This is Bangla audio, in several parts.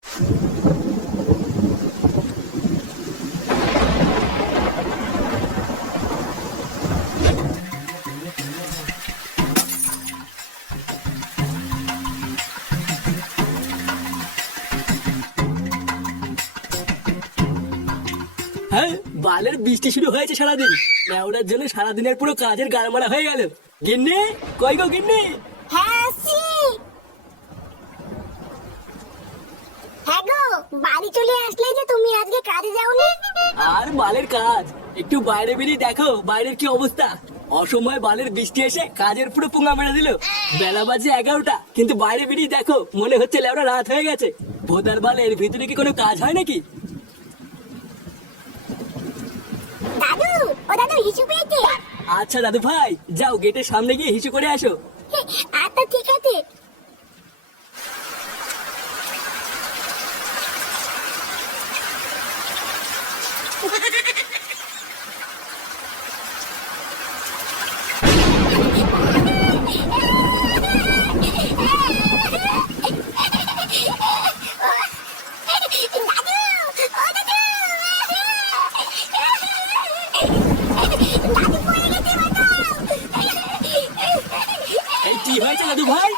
হ্যাঁ, বালের বৃষ্টি শুরু হয়েছে সারাদিন। ওটার জন্য সারাদিনের পুরো কাজের গাড়মারা হয়ে গেল। গিন্নি, কই গো গিন্নি? হ্যাঁ আসছি। হ্যাঁ গো, বাড়ি চলে আসলে যে তুমি আজকে কাজে যাওনি? আর বালের কাজ, একটু বাইরে বেরিয়ে দেখো বাইরের কি অবস্থা। অসময়ে বালের বৃষ্টি এসে কাজের পুরো পুঙ্গা মেরে দিল। বেলা বাজে 11টা, কিন্তু বাইরে বেরিয়ে দেখো মনে হচ্ছে লেওড়া রাত হয়ে গেছে। ভোদার বালের ভিতরে কি কোনো কাজ হয় নাকি? দাদু, ও দাদু হিসু পেয়েছে। আচ্ছা দাদু ভাই, যাও গেটের সামনে গিয়ে হিসু করে আসো। আচ্ছা ঠিক আছে। এই কি হয়েছে দাদু ভাই?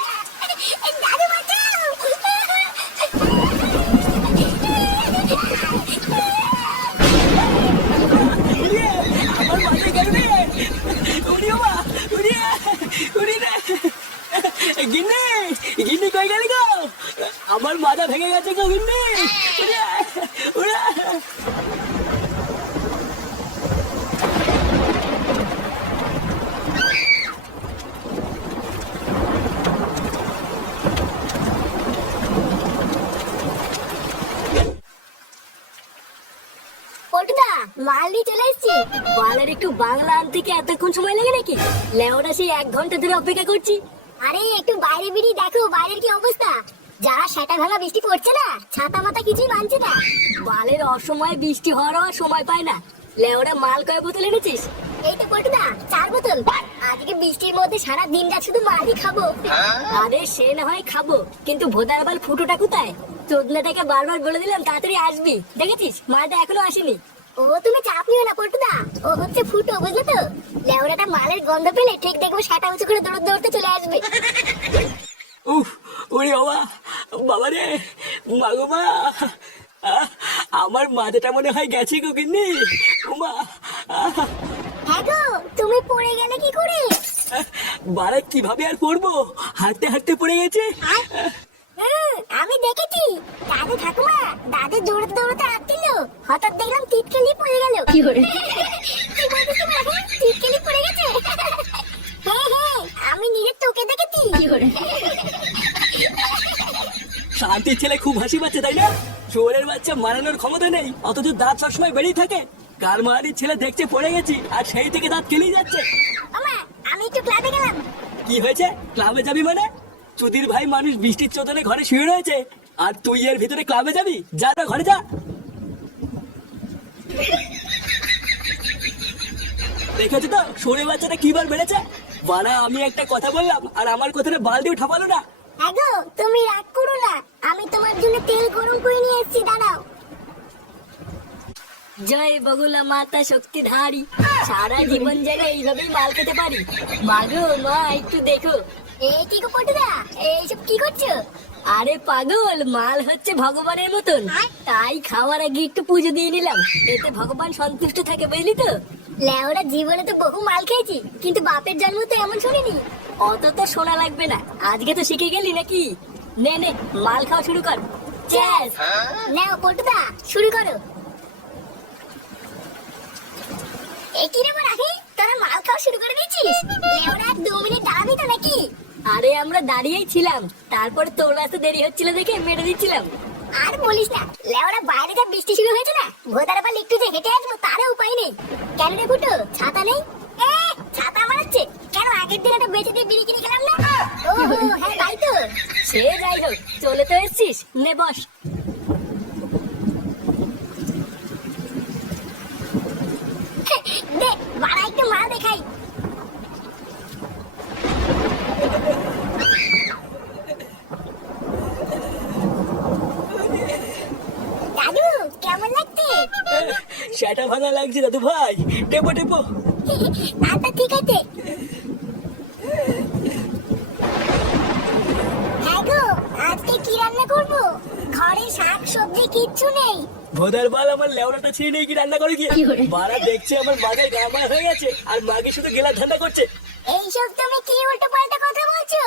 দাদু বাঁচাও। উড়িয়ে, আমার মাথায় গেল রে। উড়িয়ে মা, উড়িয়ে, উড়িয়ে রে। গিন্নি, গিন্নি কই গেলি গো? আমার মাথা ভেঙে গেছে গো গিন্নি। উড়িয়ে, উড়িয়ে। পল্টুদা, মাল নিয়ে চলে এসছি। বালের একটু বাংলা আনতে কি এতক্ষণ সময় লাগে নাকি? লেওরা সেই 1 ঘন্টা ধরে অপেক্ষা করছি। আরে একটু বাইরে বেরিয়ে দেখো বাইরের কি অবস্থা। যা সেটা ভাঙা বৃষ্টি পড়ছে না, ছাতা মাথা কিছুই মানছে না। বালের অসময়ে বৃষ্টি হওয়ার আর সময় পায় না। লেওরা মাল কয় বোতল এনেছিস? এই তো পল্টুদা, 4 বোতল। আজকে বৃষ্টির মধ্যে সারা দিনটা শুধু মালই খাবো। আরে সে না হয় খাবো, কিন্তু ভোদার বাল ফুটোটা কোথায়? চোদনাটাকে বারবার বলে দিলাম তাড়াতাড়ি আসবি, দেখেছিস মালটা এখনো আসেনি। ও তুমি চাপ নিও না পল্টুদা, ও হচ্ছে ফুটো, বুঝলে তো? লেওড়াটা মালের গন্ধ পেলে ঠিক দেখবো সেটা উঁচু করে দৌড়তে দৌড়তে চলে আসবে। উফ, ওরে বাবা, বাবা রে, মা গো মা। আমার মাথাটা মনে হয় গেছে গো গিন্নি। উমা, হ্যাঁ গো, তুমি পড়ে গেলে কি করে? বারে কিভাবে আর পড়বো, হাঁটতে হাঁটতে পড়ে গেছে। আমি দেখেছি। দাদু ঠাকুমা, দাদু দৌড়তে দৌড়তে আসছিল, হঠাৎ দেখলাম টিটকেলি পড়ে গেল। কি করে? কি বলছিস তুমি এখন? টিটকেলি পড়ে গেছে? হ্যাঁ হ্যাঁ, আমি নিজের চোখে দেখেছি। কি করে? শান্তির ছেলে খুব হাসি পাচ্ছে তাই না? চোরের বাচ্চা মারানোর ক্ষমতা নেই, অথচ দাঁত সবসময় বেরিয়ে থাকে। কার মারির ছেলে দেখছে পড়ে গেছি, আর সেই থেকে দাঁত কেলিয়ে যাচ্ছে। ওমা, আমি একটু ক্লাবে গেলাম। কি হয়েছে? ক্লাবে যাবি মানে? চুদির ভাই মানুষ বৃষ্টির চোদনে ঘরে শুয়ে রয়েছে, আর তুই এর ভিতরে ক্লাবে যাবি? যা না, ঘরে যা। দেখেছো তো সরে বাচ্চাটা কিবার বেড়েছে? বানা, আমি একটা কথা বললাম আর আমার কথাটা বালতিও ঠাপালো না। হ্যাঁ গো, তুমি রাগ করো না, আমি তোমার জন্য তেল গরম করে নিয়ে এসেছি, দাঁড়াও। জয় বগুলা মাতা শক্তিধারী, সারা জীবন যেন এইভাবেই মাল খেতে পারি। মাগো মা, একটু দেখো। এই কি গো পটুদা, এইসব কি করছো? আরে পাগল, মাল হচ্ছে ভগবানের মতন, তাই খাওয়ার আগে একটু পুজো দিয়ে নিলাম, এতে ভগবান সন্তুষ্ট থাকে, বুঝলি তো? লেওরা জীবনে তো বহু মাল খেয়েছি, কিন্তু বাপের জন্ম তো এমন শুনিনি। অত তো শোনা লাগবে না, আজকে তো শিখে গেলি নাকি? নে নে, মাল খাওয়া শুরু কর। চ্যাস। নাও পটুদা, শুরু করো। এ কি রে রাখি, তোরা মাল খাওয়া শুরু করে দিয়েছিস? লেওরা 2 মিনিট দাঁড়াবি তো নাকি? আরে আমরা দাঁড়িয়েই ছিলাম, তারপর তোর এত দেরি হচ্ছিল দেখে মেরে দিচ্ছিলাম। আর বলিস না, লেওরা বাইরে যা বৃষ্টি শুরু হয়েছে না, ভোদার পাল একটু যে হেঁটে আসবো তারও উপায় নেই। কেন রে ফুটো, ছাতা নেই? ছাতা মারাচ্ছে কেন? আগের দিন একটা বেঁচে দিয়ে বিড়ি কিনে খেলাম না? ও হ্যাঁ, তাই তো। সে যাই হোক, চলে তো এসছিস, নে বস। দে বাড়া, একটু মাল দেখাই। সেটা ভাঙা লাগছে দাদু ভাই, টেপো টেপো। আচ্ছা ঠিক আছে। হ্যাঁ গো, আজকে কি রান্না করবো? ঘরে শাক সবজি কিচ্ছু নেই। ভোদার বাল আমার লেওড়াটা ছিঁড়ে নিয়ে কি রান্না করে গিয়ে বাড়া দেখছে আমার মাথায় গামার হয়ে গেছে, আর মাকে শুধু গেলার ধান্দা করছে। এইসব তুমি কি উল্টো পাল্টা কথা বলছো?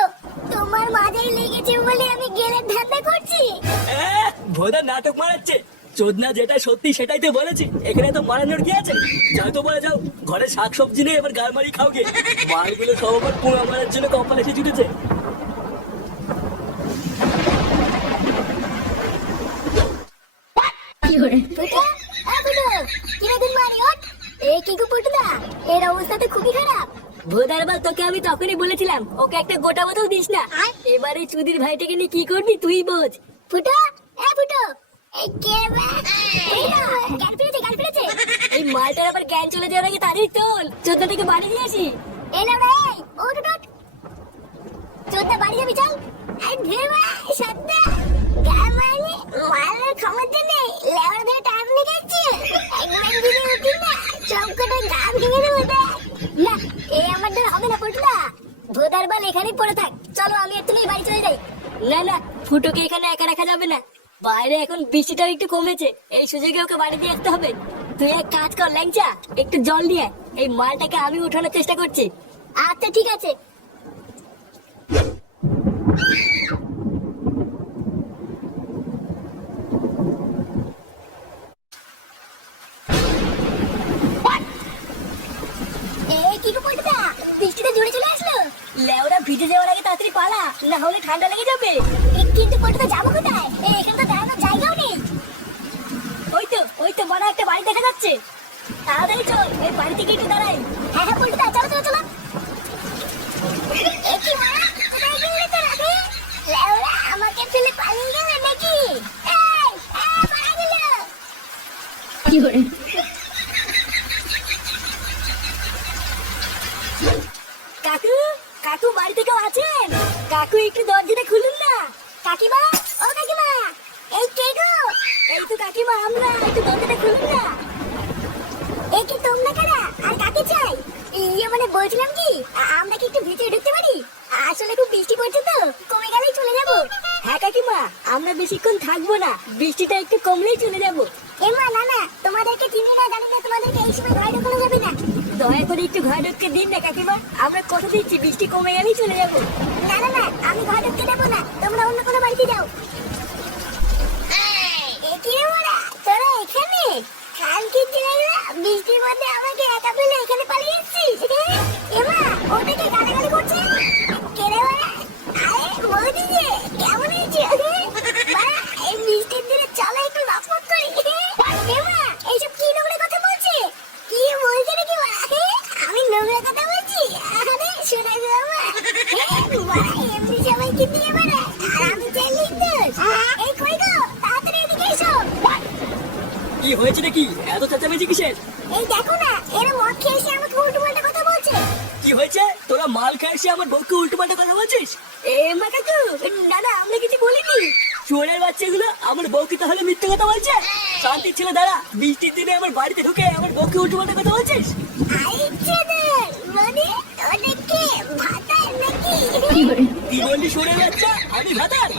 তোমার মাথায় লেগেছে বলে আমি গেলের ধান্দা করছি? ভোদা নাটক মারাচ্ছে। চোদনা যেটা সত্যি সেটাই তো বলেছি, এখানে তো মারানোর কি আছে? যাও তো বলে যাও, ঘরে শাক সবজি নেই, এবার গাল মারি খাও গে। মালগুলো সব আবার পুঙা মারার জন্য কপাল এসে জুটেছে। এর অবস্থা তো খুবই খারাপ। ভোদার বাল, তোকে আমি তখনই বলেছিলাম ওকে একটা গোটা বোতল দিস না। এবারে চুদির ভাইটাকে নিয়ে কি করবি তুই বোঝ। ফুটো, ফুটো, এই কে রে? এই না, জ্ঞান ফিরেছে। এই মালটার আবার জ্ঞান চলে যাওয়ার আগে তাড়াতাড়ি চল, চোদ্দা থেকে বাড়ি দিয়ে আসি। এই না রে, ওঠ ওঠ। চোদ্দা বাড়ি যাবি চল। আই ভেবা সত্যা। গামানি মালের ক্ষমতা নেই, লেওয়া ধরে টাইম লেগেছে। একবার যদি উঠি না, চমকটা গা ভেঙে দেবো না। না, এই আমার দ্বারা হবে না ফুটলা। ভোদার বাল এখানেই পড়ে থাক, চলো আমি একটু বাড়ি চলে যাই। না না, ফুটোকে এখানে একা রাখা যাবে না। বাইরে এখন বৃষ্টিটাও একটু কমেছে, এই সুযোগে ওকে বাড়ি দিয়ে আসতে হবে। তুই এক কাজ কর ল্যাংচা, একটু জল দিয়ে এই মালটাকে আমি উঠানোর চেষ্টা করছি। আচ্ছা ঠিক আছে। এই কি গো পল্টুদা, বৃষ্টিতে জোরে চলে আসলো। লেওরা ভিজে যাওয়ার আগে তাড়াতাড়ি পালা, না হলে ঠান্ডা লেগে যাবে। কিন্তু পল্টুদা যাবো কোথায়? এখানে তো দাঁড়ানোর জায়গাও নেই। ওই তো বড় একটা বাড়ি দেখা যাচ্ছে, তাড়াতাড়ি চল, এই বাড়ি থেকে একটু দাঁড়াই। হ্যাঁ পল্টুদা, চলো চলো চলো। এ কি মা, কোথায় গেলে তোরা রে? লেওরা আমাকে ফেলে পালিয়ে গেলে নাকি? এই মারা গেল। কি করে কাকু, কাকু বাড়িতে কেউ আছেন? কাকু একটু দরজাটা খুলুন না। কাকিমা, ও কাকিমা, এই কে গো? এই তো কাকিমা আমরা, একটু দরজাটা খুলুন না। এই কি তোমরা কারা? আর কাকে চাই? ইয়ে মানে বলছিলাম কি, আমরা কি একটু ভিতরে ঢুকতে পারি? আসলে খুব বৃষ্টি পড়ছে তো, কমে গেলেই চলে যাবো। হ্যাঁ কাকিমা, আমরা বেশিক্ষণ থাকবো না, বৃষ্টিটা একটু কমলেই চলে যাবো। এমা না না, তোমাদেরকে চিনি না জানি না, তোমাদেরকে এই সময় ঘরে ঢোকানো যাবে না। দয়া করে একটু ঘর ঢুকতে দিন না কাকিমা, আমরা কথা দিচ্ছি বৃষ্টি কমে গেলেই চলে যাবো। না না না, আমি ঘরে ঢুকতে দেবো না, তোমরা অন্য কোনো বাড়িতে যাও। এ কি রে ওরা, তোরা এখানে? কালকের ছেলেরা বৃষ্টির মধ্যে আমাকে একা ফেলে এখানে পালিয়ে এসেছিস? এমা, ওটাকে গালাগালি করছে। কে রে ওরা? আরে বৌদি যে, কেমন হয়েছে? বাড়া, এই বৃষ্টির দিনে চলো একটু লপট করি। এমা, এইসব কি নোংরা কথা বলছে? কি বলছে নাকি বাড়া? আমি নোংরা কথা বলছি? আরে শুনে গো আমার, বাড়া এমনি সবাইকে দিয়ে বাড়া, আর আমি চাইলেই দোষ। এই কই গো, তাড়াতাড়ি এদিকে এসো। কি হয়েছে নাকি, এত চেঁচামেচি কিসের? এই দেখো না, এরা মদ খেয়ে এসে আমাকে উল্টো পাল্টা কথা বলছে। কি হয়েছে? তোরা মাল খেয়ে এসে আমার বউকে উল্টো পাল্টা কথা বলছিস? এ মা কাকু, না না আমরা কিছু বলিনি। চোরের বাচ্চাগুলো আমার বউকে তাহলে মিথ্যে কথা বলছে? শান্তি ছিল দাঁড়া, বৃষ্টির দিনে আমার বাড়িতে ঢুকে আমার বউকে উল্টো পাল্টা কথা বলছিস? আইছে রে, মানে ওদেরকে ভাতার নাকি? কি বললি চোরের বাচ্চা? আমি ভাতার?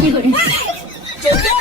কি করে চোদ্দা